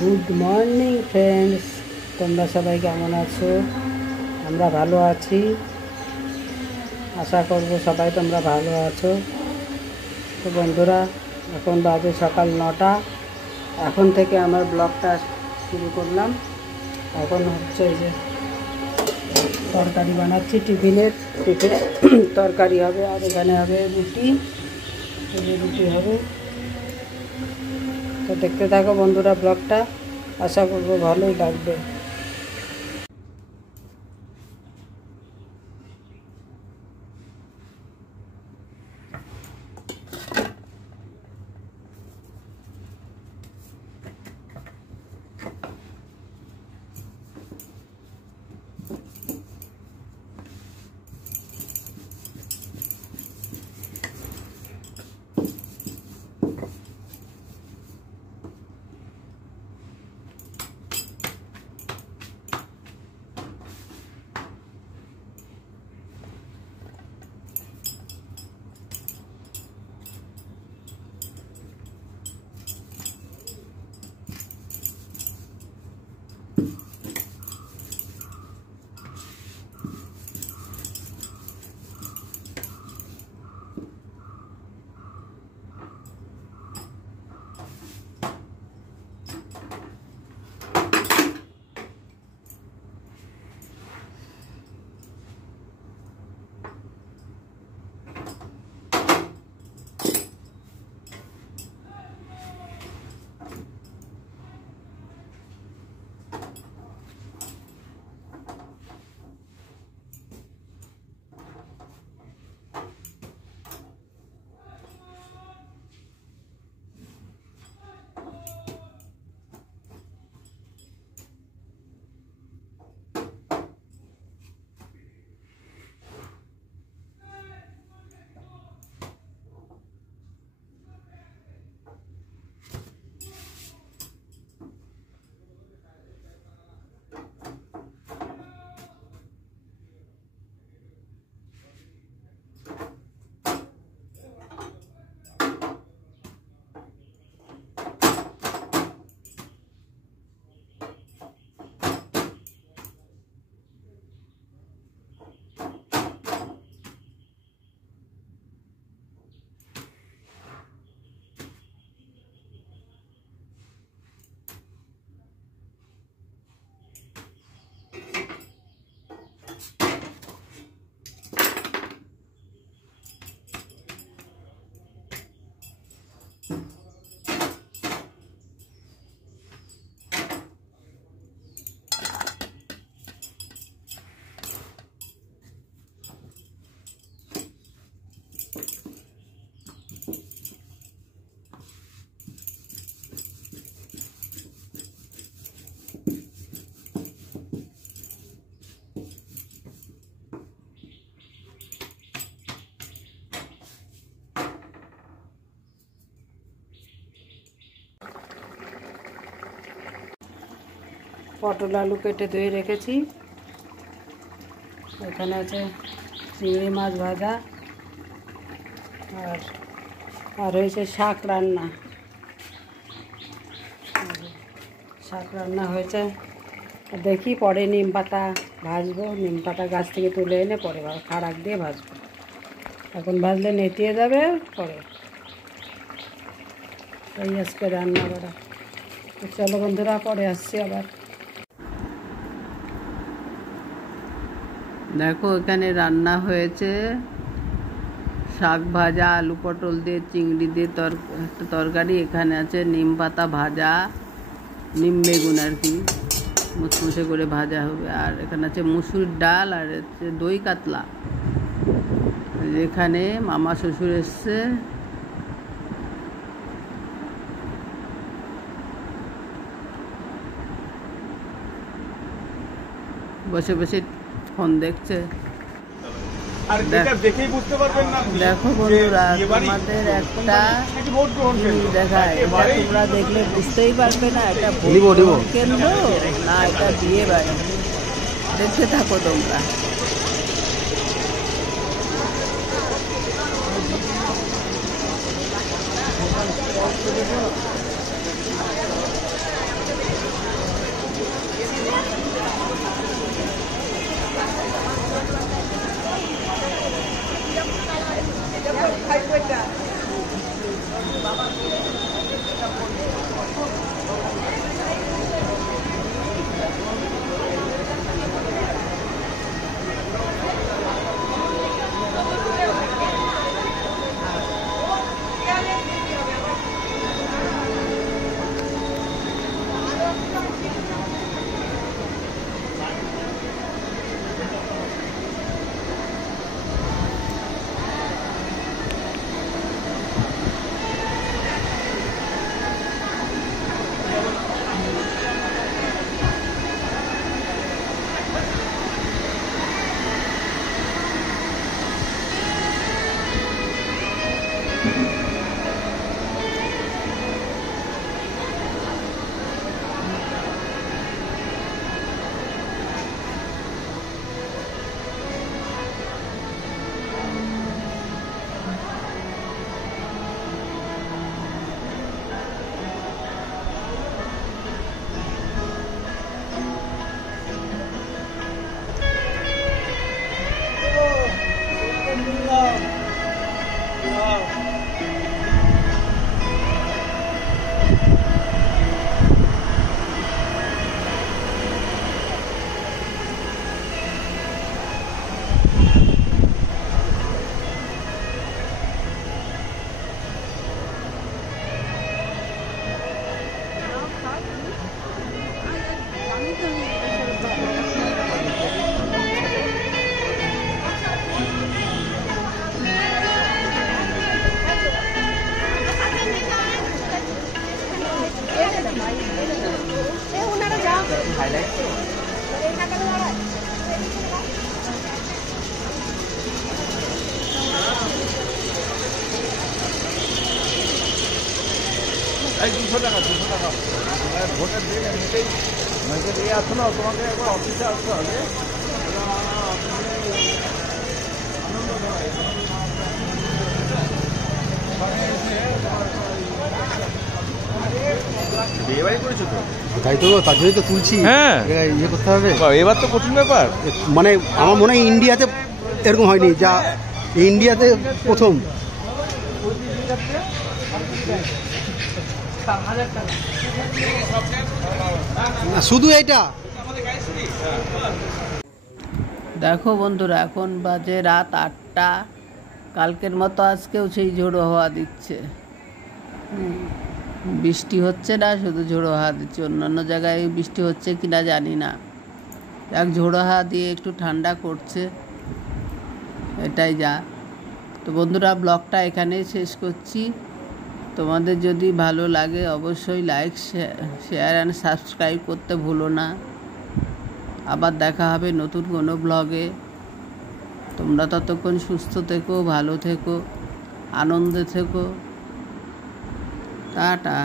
Good morning friends, তোমরা সবাই কেমন আছো? আমরা ভালো আছি, আশা করব সবাই তোমরা ভালো আছো। তো বন্ধুরা, এখন বাজে সকাল 9টা। এখন থেকে আমার ব্লগটা শুরু করলাম। এখন হচ্ছে যে তরকারি বানাচ্ছি, টিফিনে তরকারি হবে, আর এখানে হবে রুটি হবে। তো দেখতে থাকো বন্ধুরা ব্লগটা, আশা করবো ভালোই লাগবে। পটল আলু কেটে ধুয়ে রেখেছি। এখানে আছে চিংড়ি মাছ ভাজা, আর হয়েছে শাক রান্না। হয়েছে, দেখি পরে নিম পাতা ভাজবো। নিম পাতা গাছ থেকে তুলে এনে পরে খাড়াক দিয়ে ভাজবো। এখন ভাজলে নেতিয়ে যাবে পরে। এই আজকে রান্না করা। চলো বন্ধুরা, পরে আসছি আবার। দেখো, এখানে রান্না হয়েছে শাক ভাজা, আলু পটল দিয়ে, চিংড়ি দিয়ে একটা তরকারি। এখানে আছে নিম পাতা ভাজা, নিম বেগুন আর কি, মুচমুচে করে ভাজা হবে। আর এখানে আছে মুসুর ডাল, আর হচ্ছে দই কাতলা। এখানে মামা শ্বশুর এসছে। বসে বসে ফোন দেখছে। দেখো বন্ধুরা, তোমাদের একটা দেখায়, এটা তোমরা দেখলে বুঝতেই পারবে না এটা ভোট কেন্দ্র না এটা বিয়ে বাড়ি। দেখতে থাকো তোমরা। হাইলাইট করো। এই 200 টাকা ভোটের দিন এমনিতেই দিয়ে আসো না, তোমাকে একবার অফিসে আসতে হবে। বিয়ে বাড়ি করেছো তো? তাই তো, তার জন্যই তো তুলছি। হ্যাঁ, ইয়ে করতে হবে। এবার তো কঠিন ব্যাপার। মানে আমার মনে হয় ইন্ডিয়াতে এরকম হয়নি, যা ইন্ডিয়াতে প্রথম। শুধু এটা দেখো বন্ধুরা, এখন বাজে রাত 8টা। কালকের মতো আজকেও সেই ঝোড়ো হাওয়া দিচ্ছে। বৃষ্টি হচ্ছে না, শুধু ঝোড়ো হাওয়া দিচ্ছে। অন্যান্য জায়গায় বৃষ্টি হচ্ছে কিনা জানি না। এক ঝোড়ো হাওয়া দিয়ে একটু ঠান্ডা করছে, এটাই যা। তো বন্ধুরা, ব্লগটা এখানেই শেষ করছি। তোমাদের যদি ভালো লাগে অবশ্যই লাইক, শেয়ার অ্যান্ড সাবস্ক্রাইব করতে ভুলো না। আবার দেখা হবে নতুন কোনো ব্লগে। তোমরা ততক্ষণ সুস্থ থেকো, ভালো থেকো, আনন্দে থেকো। টাটা।